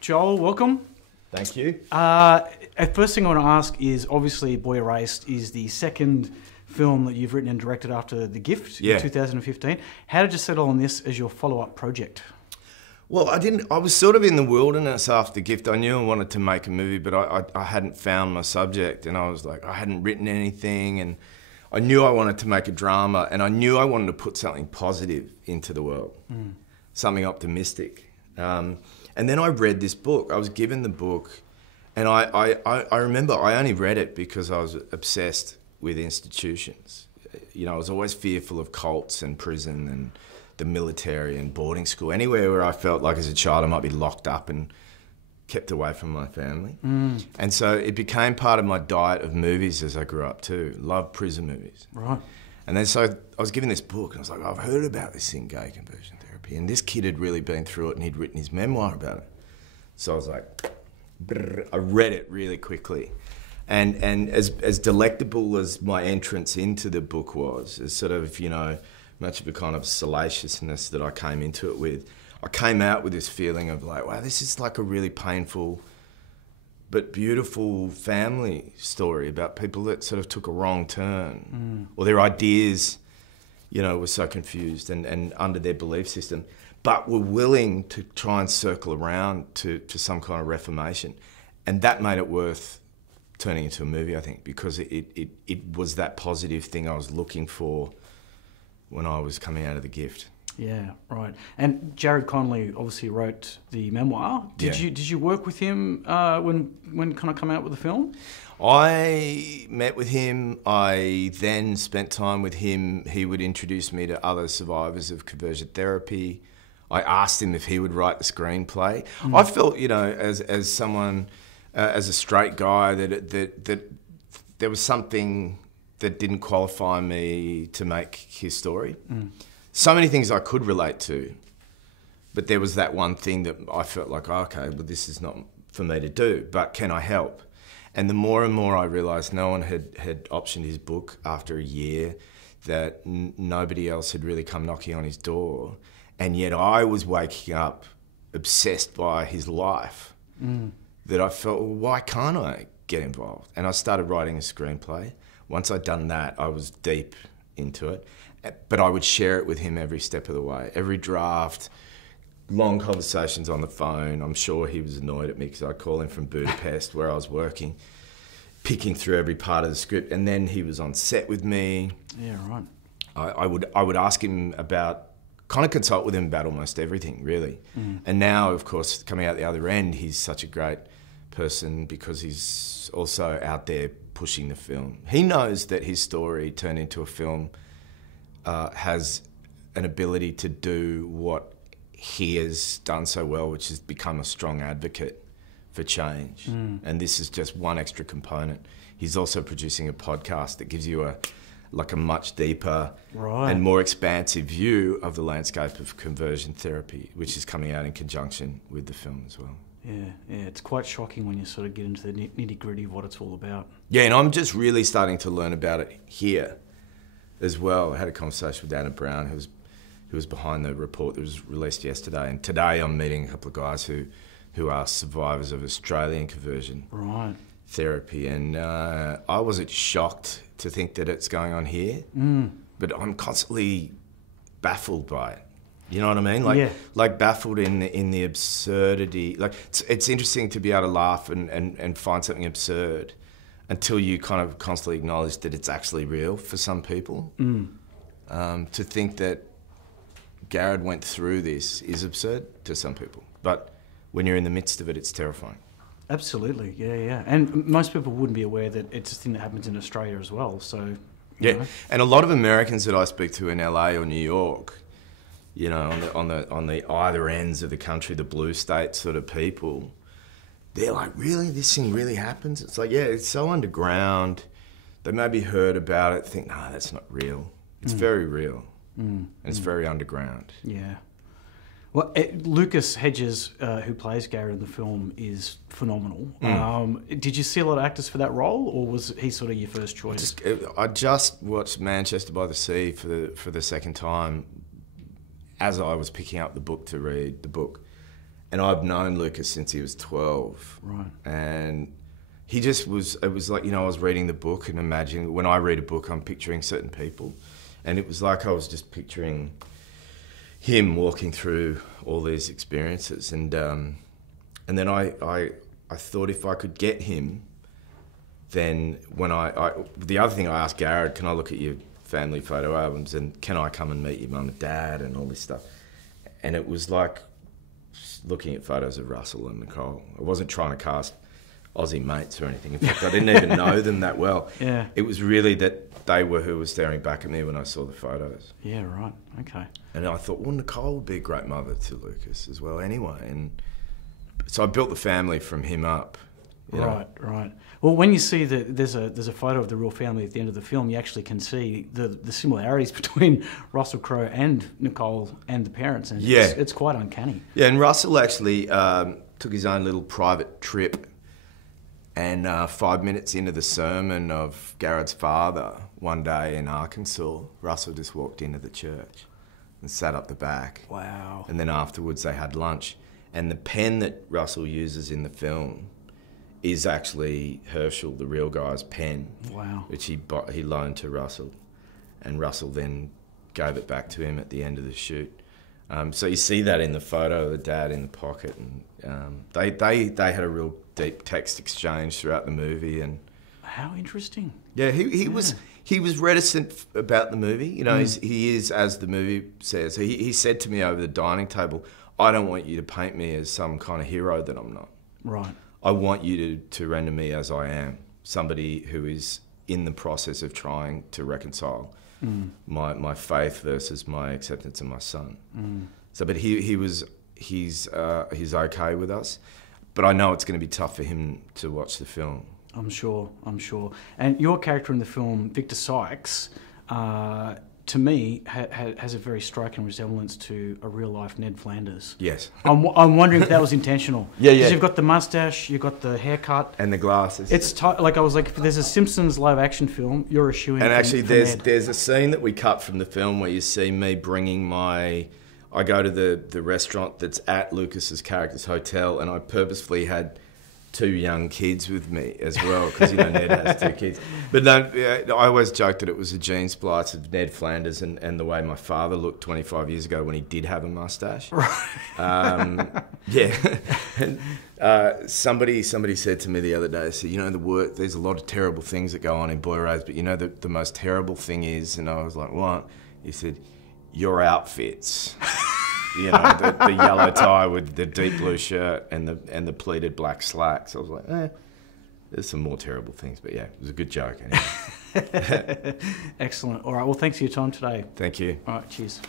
Joel, welcome. Thank you. First thing I want to ask is, obviously, Boy Erased is the second film that you've written and directed after The Gift in 2015. How did you settle on this as your follow-up project? Well, I was sort of in the wilderness after The Gift. I knew I wanted to make a movie, but I hadn't found my subject, and I was like, I hadn't written anything, and I knew I wanted to make a drama, and I knew I wanted to put something positive into the world, something optimistic. And then I read this book. I was given the book, and I remember I only read it because I was obsessed with institutions. You know, I was always fearful of cults and prison and the military and boarding school, anywhere where I felt like as a child I might be locked up and kept away from my family. And so it became part of my diet of movies as I grew up too. Loved prison movies. Right. And then so I was given this book and I was like, I've heard about this thing, gay conversion therapy. And this kid had really been through it and he'd written his memoir about it. So I was like, I read it really quickly. And as delectable as my entrance into the book was, as sort of, you know, much of a kind of salaciousness that I came into it with, I came out with this feeling of like, wow, this is like a really painful but beautiful family story about people that sort of took a wrong turn, or their ideas, you know, were so confused and under their belief system, but were willing to try and circle around to some kind of reformation. And that made it worth turning into a movie, I think, because it was that positive thing I was looking for when I was coming out of The Gift. Yeah, right. And Garrard Conley obviously wrote the memoir. Did you work with him when kind of come out with the film? I met with him. I then spent time with him. He would introduce me to other survivors of conversion therapy. I asked him if he would write the screenplay. I felt, you know, as someone, as a straight guy, that there was something that didn't qualify me to make his story. So many things I could relate to, but there was that one thing that I felt like, oh, okay, well, this is not for me to do, but can I help? And the more and more I realised no one had optioned his book after a year, that nobody else had really come knocking on his door, and yet I was waking up obsessed by his life, that I felt, well, why can't I get involved? And I started writing a screenplay. Once I'd done that, I was deep into it. But I would share it with him every step of the way. Every draft, long conversations on the phone. I'm sure he was annoyed at me because I'd call him from Budapest where I was working, picking through every part of the script. And then he was on set with me. Yeah, right. I would ask him about, kind of consult with him about almost everything, really. And now, of course, coming out the other end, he's such a great person because he's also out there pushing the film. He knows that his story turned into a film has an ability to do what he has done so well, which is become a strong advocate for change. And this is just one extra component. He's also producing a podcast that gives you a much deeper and more expansive view of the landscape of conversion therapy, which is coming out in conjunction with the film as well. Yeah, it's quite shocking when you sort of get into the nitty-gritty of what it's all about. Yeah, and I'm just really starting to learn about it here as well. I had a conversation with Anna Brown, who was behind the report that was released yesterday, and today I'm meeting a couple of guys who are survivors of Australian conversion therapy, and I wasn't shocked to think that it's going on here, but I'm constantly baffled by it. You know what I mean? Like baffled in the absurdity. Like it's interesting to be able to laugh and find something absurd until you kind of constantly acknowledge that it's actually real for some people. To think that Garrard went through this is absurd to some people, but when you're in the midst of it, it's terrifying. Absolutely, yeah. And most people wouldn't be aware that it's a thing that happens in Australia as well, so... Yeah, know. And a lot of Americans that I speak to in LA or New York, you know, on the either ends of the country, the blue state sort of people, they're like, really? This thing really happens? It's like, yeah, it's so underground. They maybe heard about it, think, no, that's not real. It's very real. And it's very underground. Yeah. Well, Lucas Hedges, who plays Garrard in the film, is phenomenal. Did you see a lot of actors for that role, or was he sort of your first choice? I just watched Manchester by the Sea for the second time as I was picking up the book to read the book. And I've known Lucas since he was 12. Right. And he just was, it was like, you know, I was reading the book and imagining, when I read a book, I'm picturing certain people. And it was like I was just picturing him walking through all these experiences. And then I thought if I could get him, then when the other thing I asked Garrard, can I look at your family photo albums and can I come and meet your mum and dad and all this stuff? And it was like looking at photos of Russell and Nicole. I wasn't trying to cast Aussie mates or anything. In fact, I didn't even know them that well. Yeah. It was really that they were who was staring back at me when I saw the photos. Yeah, right. Okay. And I thought, well, Nicole would be a great mother to Lucas as well anyway. And so I built the family from him up. You know? Right. Well, when you see there's a photo of the real family at the end of the film, you actually can see the similarities between Russell Crowe and Nicole and the parents, and it's quite uncanny. Yeah, and Russell actually took his own little private trip, and 5 minutes into the sermon of Garrard's father one day in Arkansas, Russell just walked into the church and sat up the back. Wow. And then afterwards they had lunch, and the pen that Russell uses in the film is actually Herschel, the real guy's pen. Wow. Which he loaned to Russell, and Russell then gave it back to him at the end of the shoot. So you see that in the photo of the dad in the pocket, and they had a real deep text exchange throughout the movie. And how interesting. Yeah, he was reticent about the movie. You know, he is, as the movie says. He said to me over the dining table, "I don't want you to paint me as some kind of hero that I'm not. Right. I want you to render me as I am, somebody who is in the process of trying to reconcile my faith versus my acceptance of my son." So, but he's okay with us, but I know it's going to be tough for him to watch the film. I'm sure. And your character in the film, Victor Sykes, to me, has a very striking resemblance to a real-life Ned Flanders. Yes. I'm wondering if that was intentional. Yeah. Because you've got the mustache, you've got the haircut. And the glasses. It's like, I was like, if there's a Simpsons live-action film, you're a shoo-in. And actually, for there's a scene that we cut from the film where you see me bringing I go to the restaurant that's at Lucas's character's hotel, and I purposefully had 2 young kids with me as well, because, you know, Ned has 2 kids. But no, I always joked that it was a gene splice of Ned Flanders and the way my father looked 25 years ago when he did have a mustache. Right. Yeah. And somebody said to me the other day, you know, there's a lot of terrible things that go on in Boy Raised, but you know the most terrible thing is, and I was like, what? He said, your outfits. You know, the yellow tie with the deep blue shirt and the pleated black slacks. I was like, there's some more terrible things, but yeah, it was a good joke anyway. Excellent. All right, well, thanks for your time today. Thank you. All right, cheers.